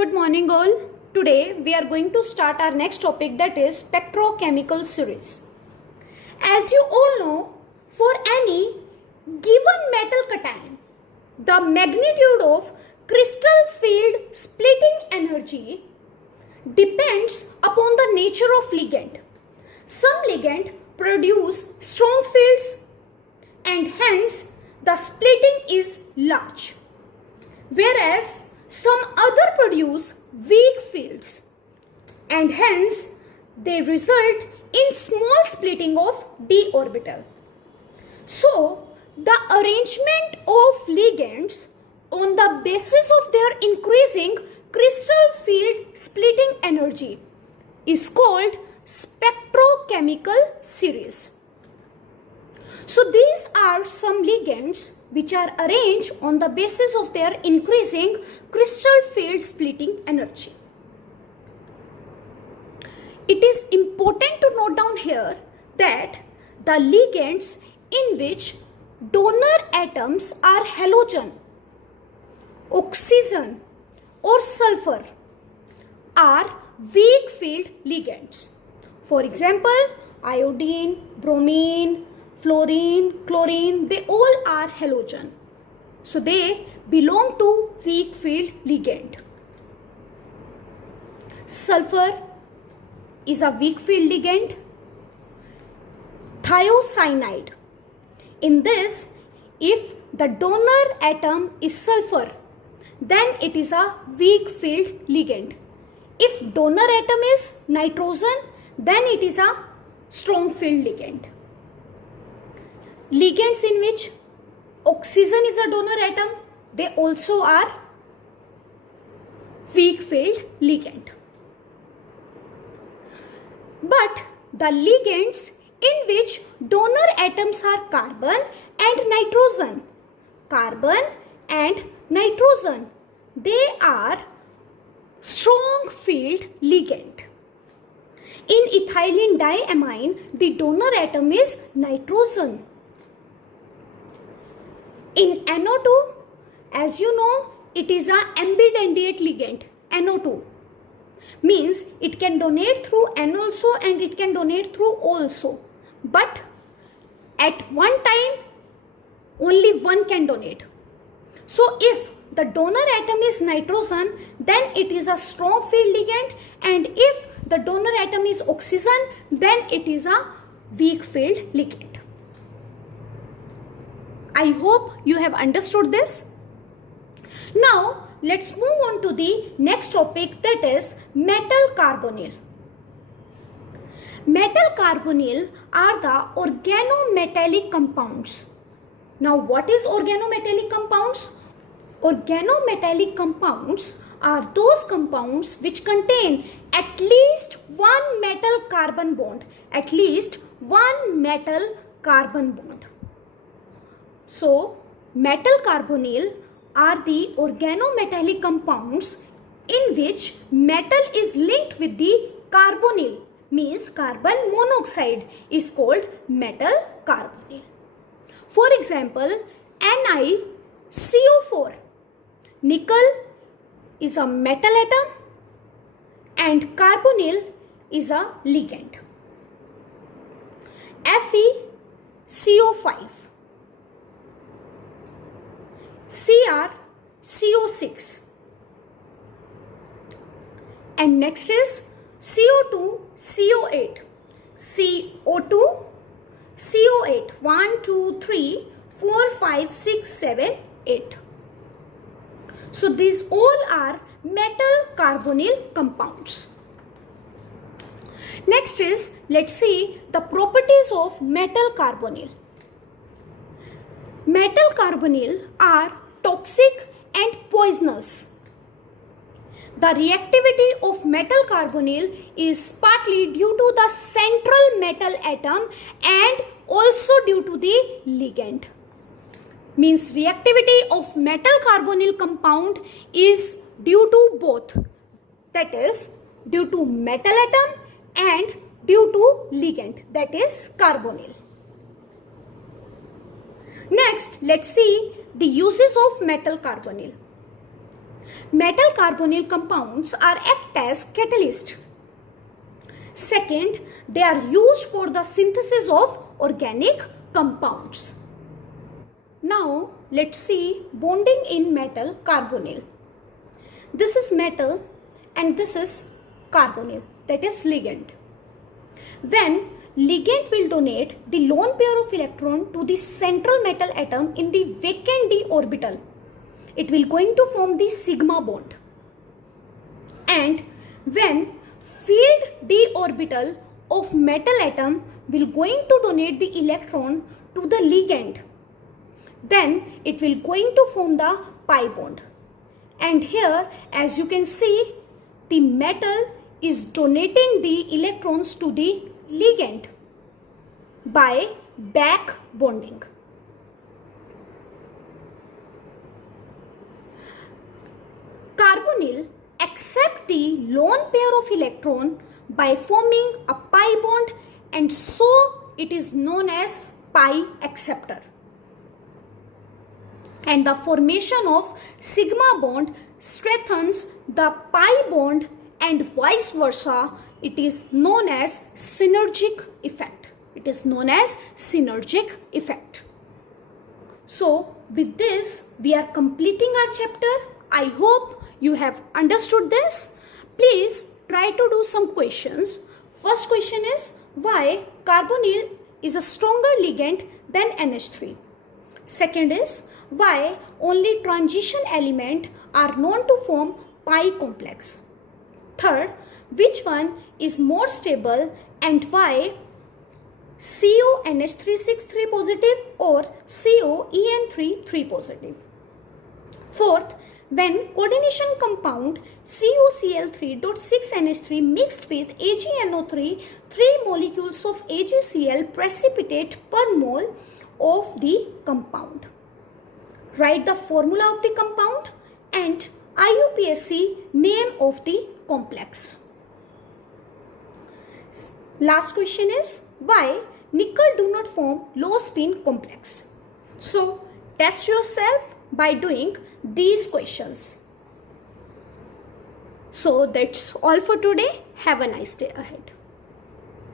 Good morning all. Today we are going to start our next topic, that is spectrochemical series. As you all know, for any given metal cation, the magnitude of crystal field splitting energy depends upon the nature of ligand. Some ligand produce strong fields and hence the splitting is large, whereas some other produce weak fields and hence they result in small splitting of d orbital. So the arrangement of ligands on the basis of their increasing crystal field splitting energy is called spectrochemical series. So these are some ligands which are arranged on the basis of their increasing crystal field splitting energy. It is important to note down here that the ligands in which donor atoms are halogen, oxygen or sulfur are weak field ligands. For example, iodine, bromine, fluorine, chlorine, they all are halogen. So they belong to weak field ligand. Sulfur is a weak field ligand. Thiocyanide. In this, if the donor atom is sulfur, then it is a weak field ligand. If donor atom is nitrogen, then it is a strong field ligand. Ligands in which oxygen is a donor atom, they also are weak field ligand. But the ligands in which donor atoms are carbon and nitrogen, they are strong field ligand. In ethylene diamine, the donor atom is nitrogen. In NO2, as you know, it is an ambidentate ligand. NO2 means it can donate through N also and it can donate through O also. But at one time, only one can donate. So if the donor atom is nitrogen, then it is a strong field ligand, and if the donor atom is oxygen, then it is a weak field ligand. I hope you have understood this. Now let's move on to the next topic, that is metal carbonyl. Metal carbonyl are the organometallic compounds. Now what is organometallic compounds? Organometallic compounds are those compounds which contain at least one metal carbon bond. At least one metal carbon bond. So, metal carbonyl are the organometallic compounds in which metal is linked with the carbonyl, means carbon monoxide is called metal carbonyl. For example, NiCO4, nickel is a metal atom and carbonyl is a ligand. FeCO5, CrCO6, and next is CO2, CO8, CO2, CO8, 1, 2, 3, 4, 5, 6, 7, 8. So these all are metal carbonyl compounds. Next is, let's see the properties of metal carbonyl. Metal carbonyl are toxic and poisonous. The reactivity of metal carbonyl is partly due to the central metal atom and also due to the ligand. Means reactivity of metal carbonyl compound is due to both, that is due to metal atom and due to ligand, that is carbonyl. Next, let's see the uses of metal carbonyl. Metal carbonyl compounds are act as catalyst. Second, they are used for the synthesis of organic compounds. Now, let's see bonding in metal carbonyl. This is metal and this is carbonyl, that is ligand. When ligand will donate the lone pair of electron to the central metal atom in the vacant d orbital, it will going to form the sigma bond. And when filled d orbital of metal atom will going to donate the electron to the ligand, then it will going to form the pi bond. And here, as you can see, the metal is donating the electrons to the ligand by back bonding. Carbonyl accept the lone pair of electron by forming a pi bond, and so it is known as pi acceptor. And the formation of sigma bond strengthens the pi bond and vice versa. It is known as synergic effect. It is known as synergic effect. So with this, we are completing our chapter. I hope you have understood this. Please try to do some questions. First question is, why carbonyl is a stronger ligand than NH3? Second is, why only transition element are known to form pi complex? Third, which one is more stable and why CONH3 3 positive or COEN3 3 positive? Fourth, when coordination compound CuCl3.6NH3 mixed with AgNO3, 3 molecules of AgCl precipitate per mole of the compound. Write the formula of the compound and IUPAC name of the complex. Last question is, why nickel do not form low spin complex? So test yourself by doing these questions. So that's all for today. Have a nice day ahead.